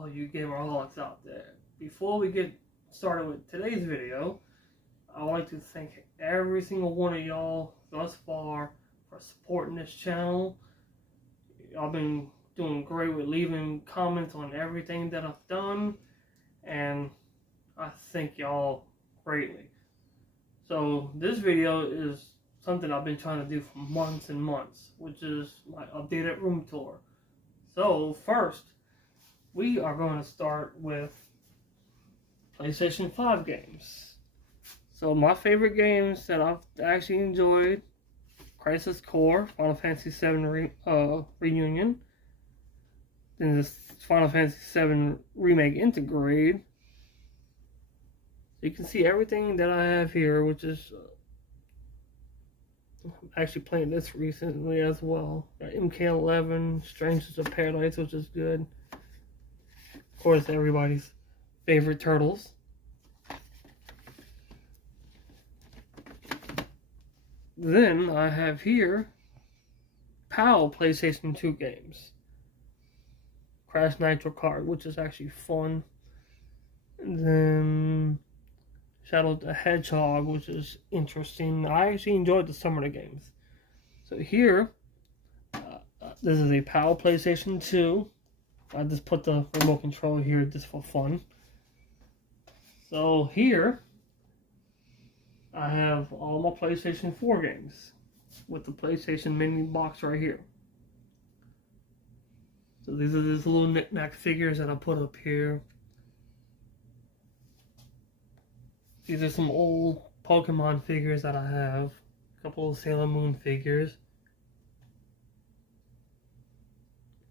all you gamerholics out there. Before we get started with today's video, I would like to thank every single one of y'all thus far for supporting this channel. I've been doing great with leaving comments on everything that I've done, and I thank y'all greatly. So this video is something I've been trying to do for months and months, which is my updated room tour. So first, we are going to start with PlayStation 5 games. So my favorite games that I've actually enjoyed: Crisis Core, Final Fantasy VII Reunion, then this Final Fantasy VII Remake Intergrade. You can see everything that I have here, which is I'm actually playing this recently as well. Got MK11, Strangers of Paradise, which is good. Of course, everybody's favorite Turtles. Then I have here PAL PlayStation 2 games. Crash Nitro Kart, which is actually fun. And then Shadow the Hedgehog, which is interesting. I actually enjoyed the some of the games. So here, this is a PAL PlayStation 2. I just put the remote control here just for fun. So here, I have all my PlayStation 4 games with the PlayStation Mini box right here. So these are these little knick-knack figures that I put up here. These are some old Pokemon figures that I have. A couple of Sailor Moon figures.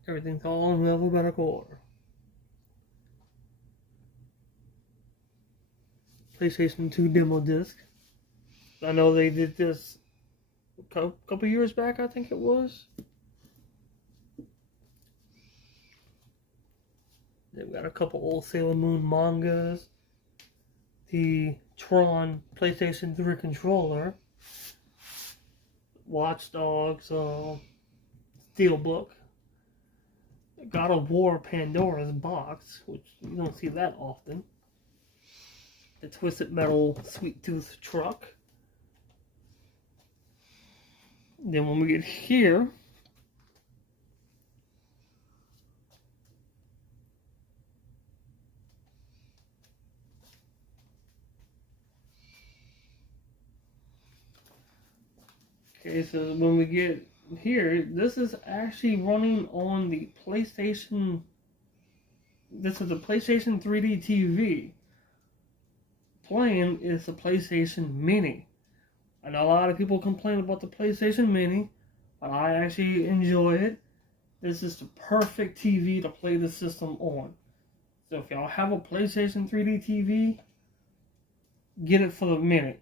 Everything's all in alphabetical order. PlayStation 2 demo disc. I know they did this a couple years back, I think it was. They've got a couple old Sailor Moon mangas. The Tron PlayStation 3 controller. Watch Dogs Steelbook. God of War Pandora's box, which you don't see that often. The Twisted Metal Sweet Tooth truck. Then when we get here, okay, so when we get here, this is actually running on the PlayStation. This is a PlayStation 3D TV. Playing is the PlayStation Mini. I know a lot of people complain about the PlayStation Mini, but I actually enjoy it. This is the perfect TV to play the system on. So if y'all have a PlayStation 3D TV, get it for the Mini.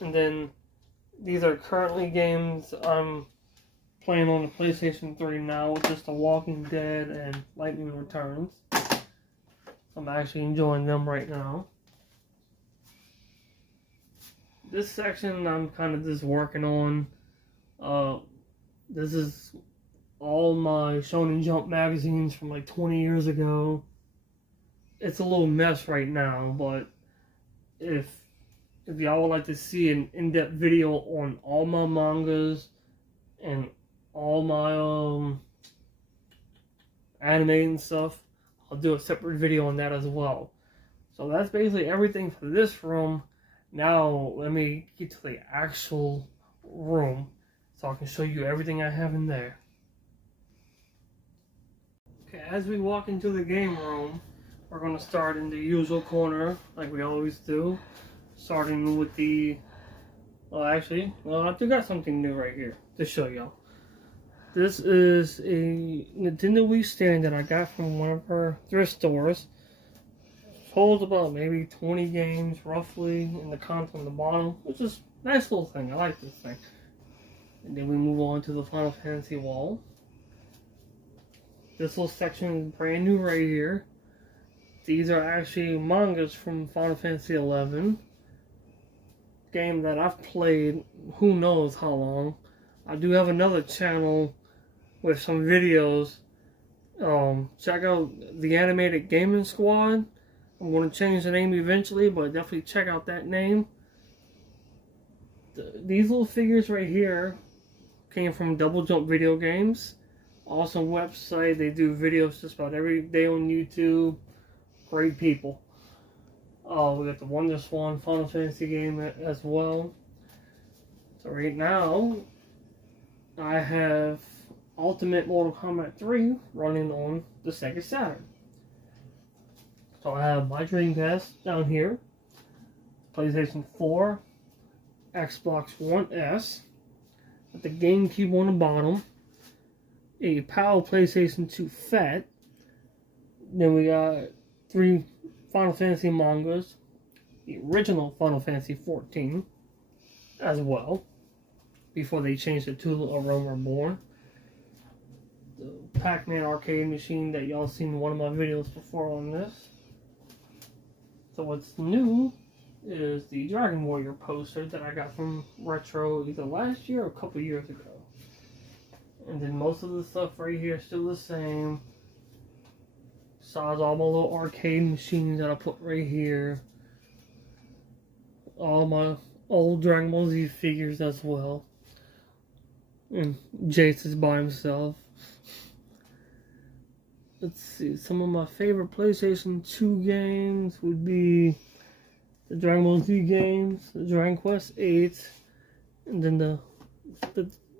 And then these are currently games I'm playing on the PlayStation 3 now, which is The Walking Dead and Lightning Returns. I'm actually enjoying them right now. This section I'm kind of just working on. This is all my Shonen Jump magazines from like 20 years ago. It's a little mess right now, but if y'all would like to see an in-depth video on all my mangas and all my anime and stuff, I'll do a separate video on that as well. So that's basically everything for this room. Now let me get to the actual room so I can show you everything I have in there. Okay, as we walk into the game room, we're going to start in the usual corner like we always do. Starting with the, I do got something new right here to show y'all. This is a Nintendo Wii stand that I got from one of our thrift stores. Holds about maybe 20 games roughly in the content on the bottom, which is a nice little thing. I like this thing. And then we move on to the Final Fantasy wall. This little section is brand new right here. These are actually mangas from Final Fantasy 11. Game that I've played who knows how long. I do have another channel with some videos Check out the Animated Gaming Squad. I'm going to change the name eventually, but definitely check out that name. These little figures right here came from Double Jump Video Games. Awesome website. They do videos just about every day on YouTube. Great people. We got the WonderSwan Final Fantasy game as well. So right now, I have Ultimate Mortal Kombat 3 running on the Sega Saturn. So I have my Dreamcast down here, PlayStation 4, Xbox One S, with the GameCube on the bottom, a PAL PlayStation 2 Fat, then we got 3 Final Fantasy mangas, the original Final Fantasy 14 as well, before they changed it to A Realm Reborn. The Pac-Man arcade machine that y'all seen in one of my videos before on this. So what's new is the Dragon Warrior poster that I got from Retro either last year or a couple years ago. And then most of the stuff right here is still the same. Besides all my little arcade machines that I put right here. All my old Dragon Ball Z figures as well. And Jace is by himself. Let's see, some of my favorite PlayStation 2 games would be the Dragon Ball Z games, the Dragon Quest 8, and then the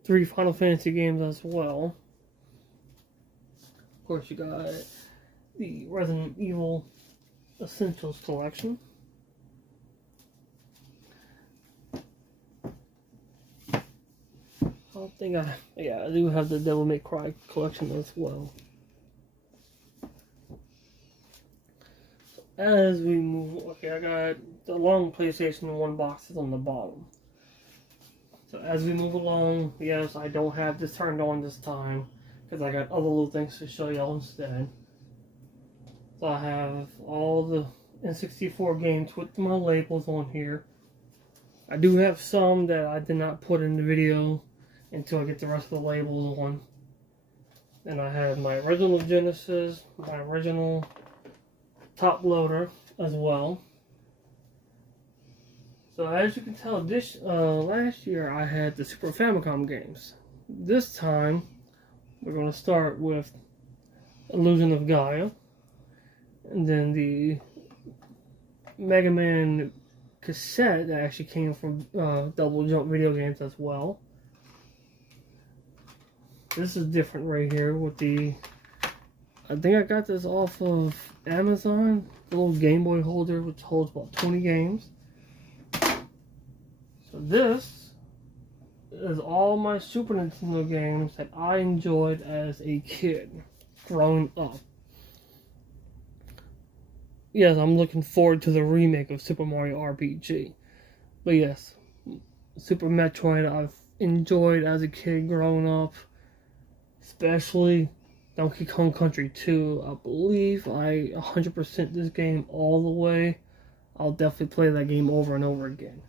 3 Final Fantasy games as well. Of course, you got the Resident Evil Essentials collection. I think I do have the Devil May Cry collection as well. As we move, okay, I got the long PlayStation 1 boxes on the bottom. So as we move along, yes, I don't have this turned on this time because I got other little things to show y'all instead. So I have all the N64 games with my labels on here. I do have some that I did not put in the video until I get the rest of the labels on. Then I have my original Genesis, my original top loader as well. So as you can tell, this last year I had the Super Famicom games. This time we're going to start with Illusion of Gaia, and then the Mega Man cassette that actually came from Double Jump Video Games as well. This is different right here with the, I think I got this off of Amazon, the little Game Boy holder which holds about 20 games. So this is all my Super Nintendo games that I enjoyed as a kid, growing up. Yes, I'm looking forward to the remake of Super Mario RPG. But yes, Super Metroid I've enjoyed as a kid growing up. Especially Donkey Kong Country 2. I believe I 100% this game all the way. I'll definitely play that game over and over again.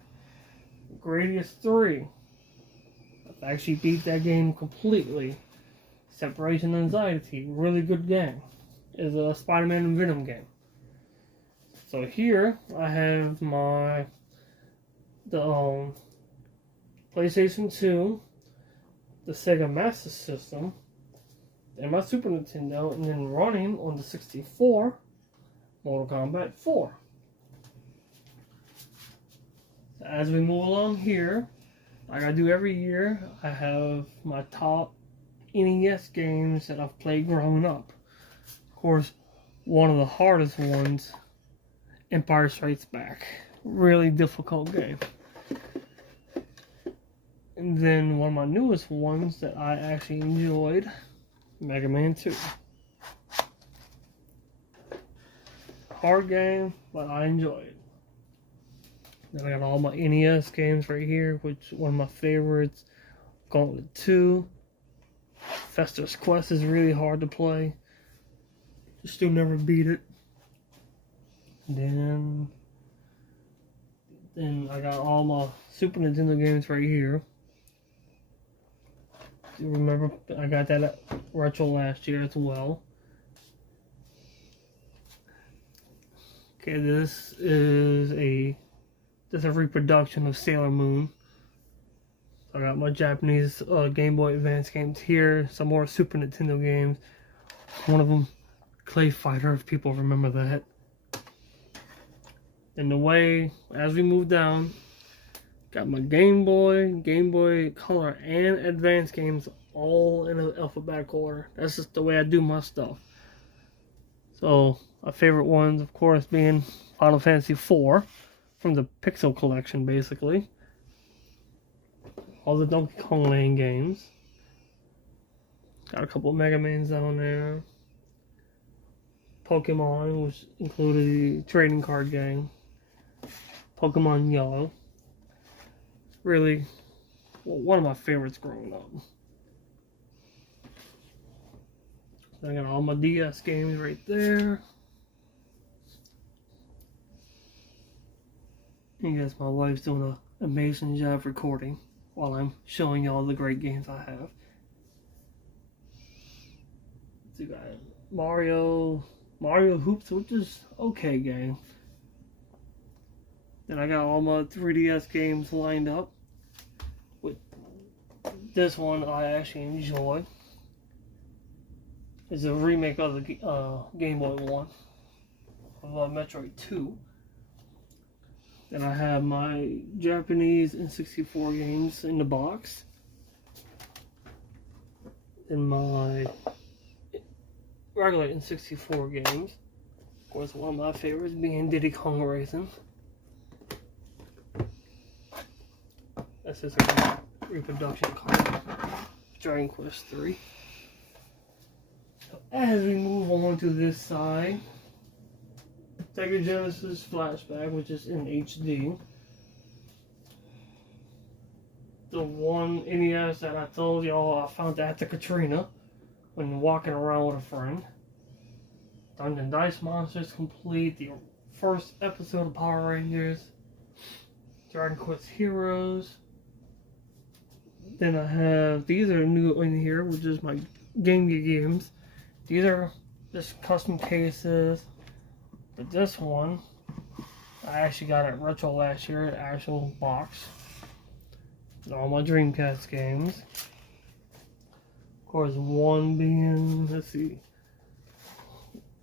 Gradius 3. I've actually beat that game completely. Separation Anxiety. Really good game. It's a Spider-Man and Venom game. So here I have the PlayStation 2, the Sega Master System, and my Super Nintendo, and then running on the 64, Mortal Kombat 4. As we move along here, like I do every year, I have my top NES games that I've played growing up. Of course, one of the hardest ones, Empire Strikes Back. Really difficult game. And then one of my newest ones that I actually enjoyed, Mega Man 2. Hard game, but I enjoy it. Then I got all my NES games right here, which one of my favorites, Gauntlet 2. Fester's Quest is really hard to play. Still never beat it. Then I got all my Super Nintendo games right here. Remember, I got that at Retro last year as well. Okay, this is a reproduction of Sailor Moon. I got my Japanese Game Boy Advance games here. Some more Super Nintendo games. One of them, Clay Fighter, if people remember that. And the way, as we move down, got my Game Boy Color, and Advance games all in alphabetical order. That's just the way I do my stuff. So, my favorite ones, of course, being Final Fantasy IV from the Pixel collection, basically. All the Donkey Kong Land games. Got a couple of Mega Mans down there. Pokemon, which included the trading card game. Pokemon Yellow. Really, one of my favorites growing up. I got all my DS games right there. And yes, my wife's doing an amazing job recording while I'm showing you all the great games I have. So you got Mario Hoops, which is okay game. Then I got all my 3DS games lined up. With this one I actually enjoy. It's a remake of the Game Boy one of Metroid 2. Then I have my Japanese N64 games in the box. And my regular N64 games. Of course, one of my favorites being Diddy Kong Racing. That's just a reproduction card. Dragon Quest 3. So as we move on to this side, Sega Genesis Flashback, which is in HD. The one NES that I told y'all I found at the Katrina when walking around with a friend. Dungeon Dice Monsters Complete, the first episode of Power Rangers, Dragon Quest Heroes. Then I have, these are new in here, which is my Game Gear games. These are just custom cases. But this one, I actually got it retro last year, the actual box. And all my Dreamcast games. Of course, one being, let's see,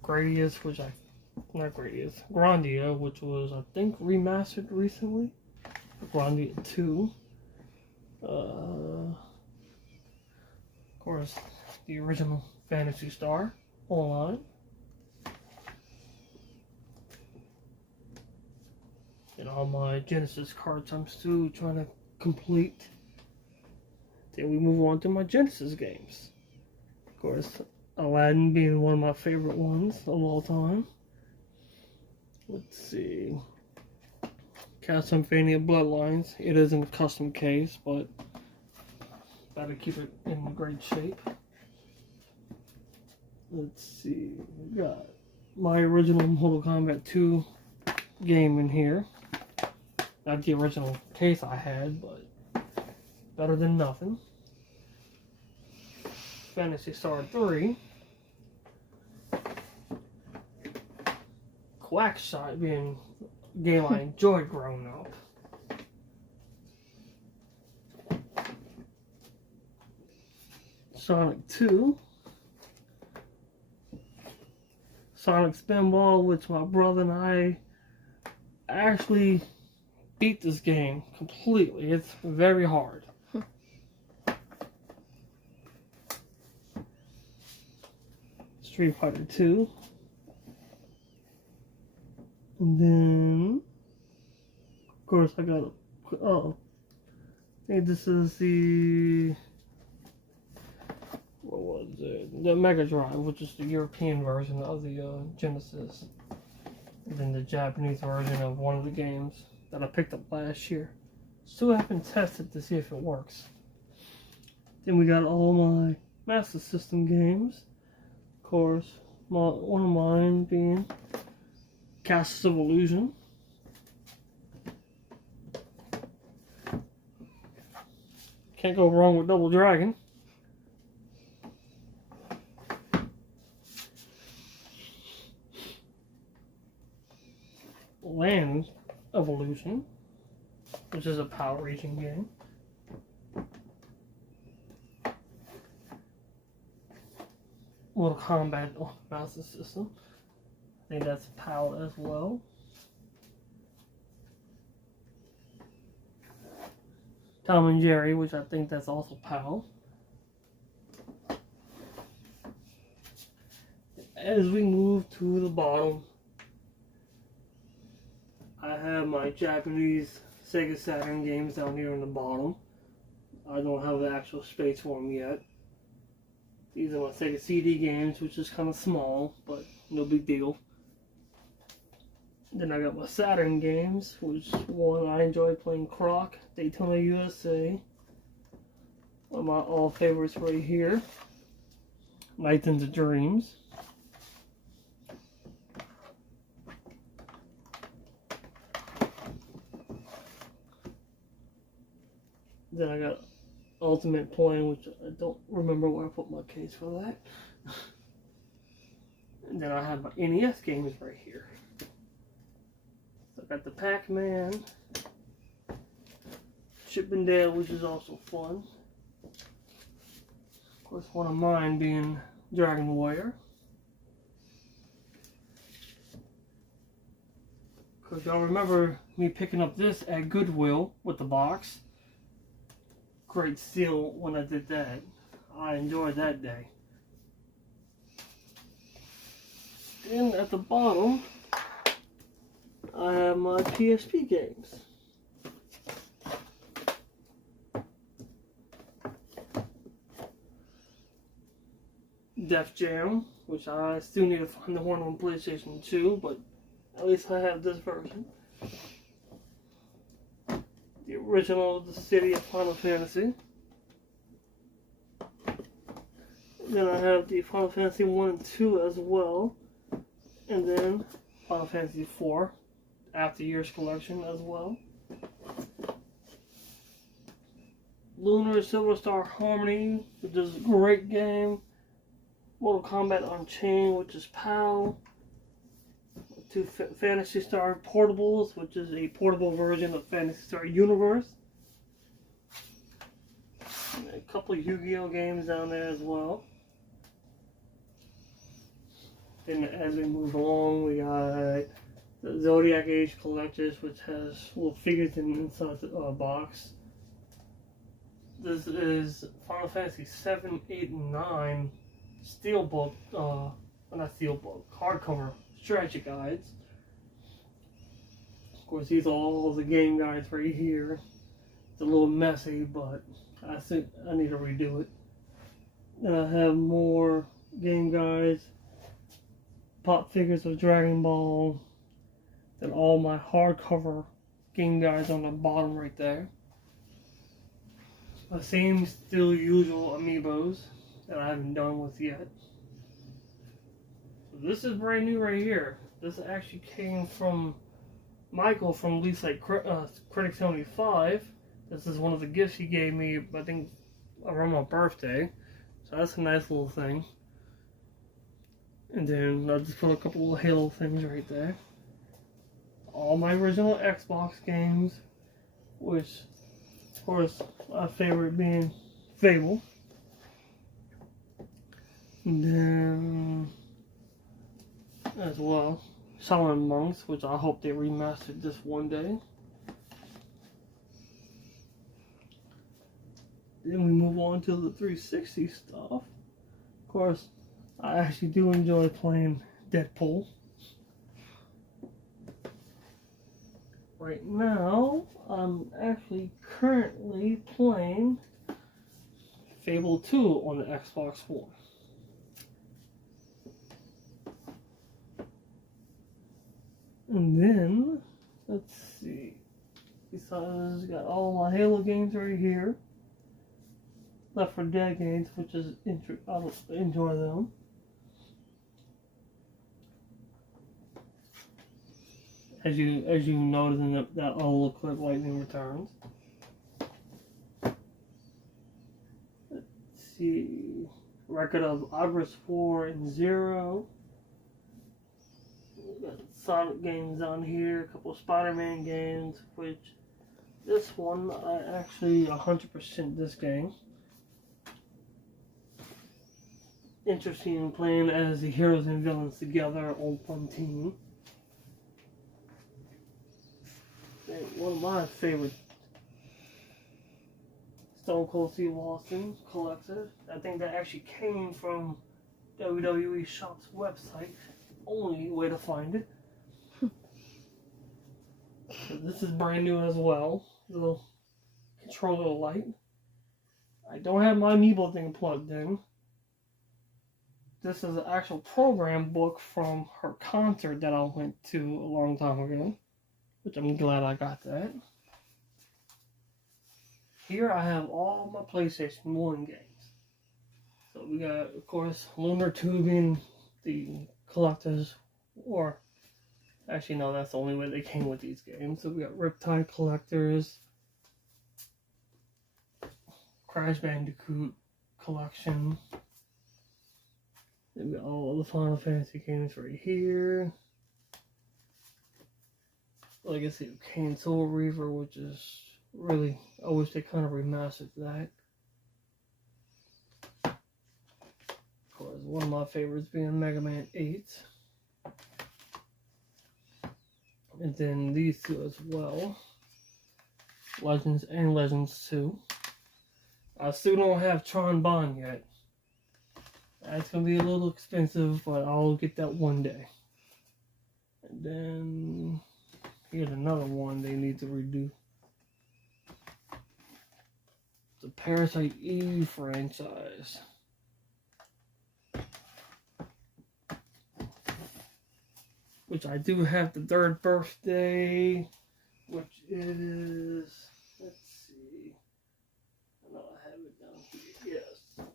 Gradius, not Gradius, Grandia, which was, I think, remastered recently. Grandia 2. Of course, the original Phantasy Star Online. And all my Genesis cards I'm still trying to complete. Then we move on to my Genesis games. Of course, Aladdin being one of my favorite ones of all time. Let's see. Castlevania Bloodlines. It is in a custom case, but gotta keep it in great shape. Let's see. We got my original Mortal Kombat 2 game in here. Not the original case I had, but better than nothing. Phantasy Star 3. Quackshot being a game I enjoyed growing up. Sonic 2. Sonic Spinball, which my brother and I actually beat this game completely. It's very hard. Street Fighter 2. And then, of course, I got I think this is the, what was it? The Mega Drive, which is the European version of the Genesis. And then the Japanese version of one of the games that I picked up last year. Still haven't tested to see if it works. Then we got all my Master System games. Of course, one of mine being Castles of Illusion. Can't go wrong with Double Dragon. Evolution, which is a Power Ranging game. Mortal Kombat on the Master System. I think that's PAL as well. Tom and Jerry, which I think that's also PAL. As we move to the bottom, I have my Japanese Sega Saturn games down here on the bottom. I don't have the actual space for them yet. These are my Sega CD games, which is kind of small, but no big deal. Then I got my Saturn games, which one I enjoy playing Croc, Daytona USA. One of my all favorites right here, Nights into Dreams. Then I got Ultimate Playing, which I don't remember where I put my case for that. And then I have my NES games right here. So I got the Pac-Man, Chip and Dale, which is also fun. Of course, one of mine being Dragon Warrior. Because y'all remember me picking up this at Goodwill with the box. Great steal when I did that. I enjoyed that day. Then at the bottom, I have my PSP games. Def Jam, which I still need to find the one on PlayStation 2, but at least I have this version. The original The City of Final Fantasy. Then I have the Final Fantasy 1 and 2 as well. And then Final Fantasy 4 After Years Collection as well. Lunar Silver Star Harmony, which is a great game. Mortal Kombat Unchained, which is PAL. Two Phantasy Star Portables, which is a portable version of Phantasy Star Universe. And a couple of Yu-Gi-Oh games down there as well. Then as we move along, we got the Zodiac Age Collectors, which has little figures inside the box. This is Final Fantasy 7, 8, and 9 Steelbook, not Steelbook, hardcover strategy guides. Of course, these are all the game guides right here. It's a little messy, but I think I need to redo it. Then I have more game guides, pop figures of Dragon Ball, then all my hardcover game guides on the bottom right there. The same still usual amiibos that I haven't done with yet. This is brand new right here. This actually came from Michael from Least Like Critic 75. This is one of the gifts he gave me, I think, around my birthday. So that's a nice little thing. And then I just put a couple of Halo things right there. All my original Xbox games, which, of course, my favorite being Fable. And then as well, Silent Monks, which I hope they remastered this one day. Then we move on to the 360 stuff. Of course, I actually do enjoy playing Deadpool. Right now, I'm actually currently playing Fable 2 on the Xbox One. And then, let's see, besides, got all my Halo games right here. Left 4 Dead games, which is, I enjoy them. As you notice in that old clip, Lightning Returns. Let's see, record of Oddworld 4 and 0. Let's Sonic games on here, a couple Spider-Man games, which this one, I actually 100% this game. Interesting playing as the heroes and villains together on one team. And one of my favorite Stone Cold Steve Austin collector. I think that actually came from WWE Shop's website. Only way to find it. So this is brand new as well. The controller light. I don't have my Amiibo thing plugged in. This is an actual program book from her concert that I went to a long time ago, which I'm glad I got that. Here I have all my PlayStation 1 games. So we got, of course, Lunar Tubing, the collectors, or actually no, that's the only way they came with these games. So we got Riptide Collectors, Crash Bandicoot Collection. Then we got all the Final Fantasy games right here. Legacy of Kain Soul Reaver, which is really, I wish they kind of remastered that. Of course, one of my favorites being Mega Man 8. And then these two as well. Legends and Legends 2. I still don't have Tron Bond yet. That's going to be a little expensive, but I'll get that one day. And then here's another one they need to redo. The Parasite Eve franchise. Which I do have the third birthday, which is, let's see, I know I have it down here, yes.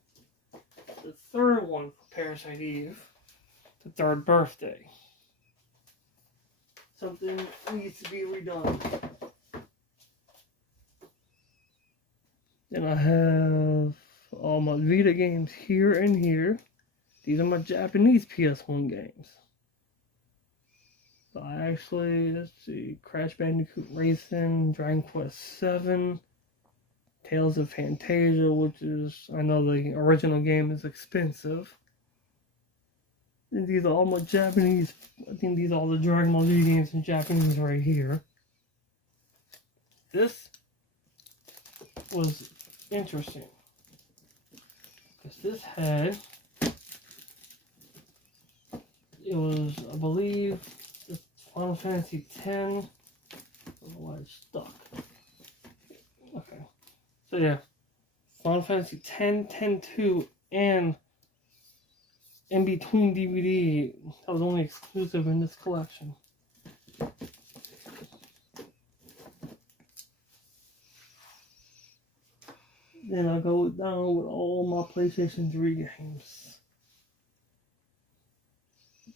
The third one for Parasite Eve, the third birthday. Something needs to be redone. Then I have all my Vita games here and here. These are my Japanese PS1 games. So I actually, let's see, Crash Bandicoot Racing, Dragon Quest VII, Tales of Phantasia, which is, I know the original game is expensive. And these are all my Japanese, I think these are all the Dragon Ball Z games in Japanese right here. This was interesting. Because this had, it was, I believe, the Final Fantasy X. I don't know why it's stuck. Okay. So yeah, Final Fantasy X, X-2, and In Between DVD that was only exclusive in this collection. Then I go down with all my PlayStation 3 games.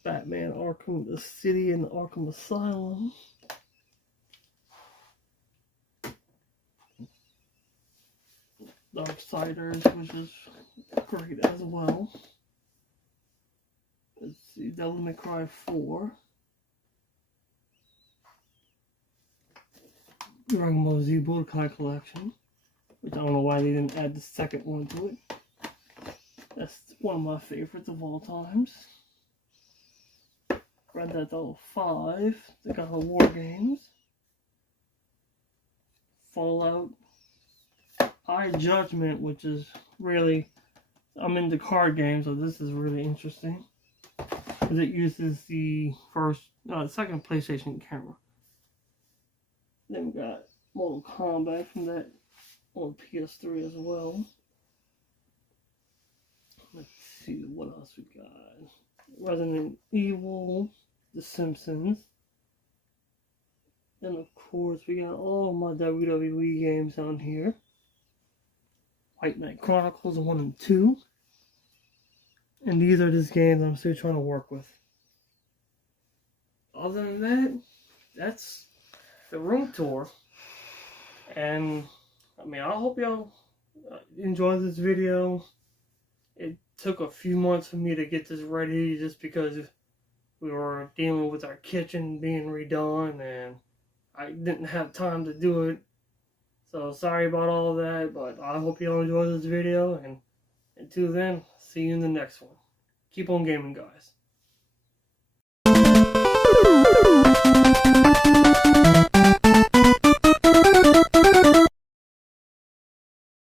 Batman Arkham City and Arkham Asylum. Darksiders, which is great as well. Let's see, Devil May Cry 4. Dragon Ball Z Budokai Collection, which I don't know why they didn't add the second one to it. That's one of my favorites of all times. Grand Theft Auto 5, the God of War games. Fallout. iJudgment, which is really, I'm into card games, so this is really interesting. Because it uses the second PlayStation camera. Then we got Mortal Kombat from that on PS3 as well. Let's see what else we got. Resident Evil, The Simpsons. Then of course we got all my WWE games on here. White Knight Chronicles 1 and 2. And these are just games I'm still trying to work with. Other than that, that's the room tour. And I mean, I hope y'all enjoy this video. It took a few months for me to get this ready just because we were dealing with our kitchen being redone, and I didn't have time to do it. So sorry about all that, but I hope you all enjoyed this video, and until then, see you in the next one. Keep on gaming, guys.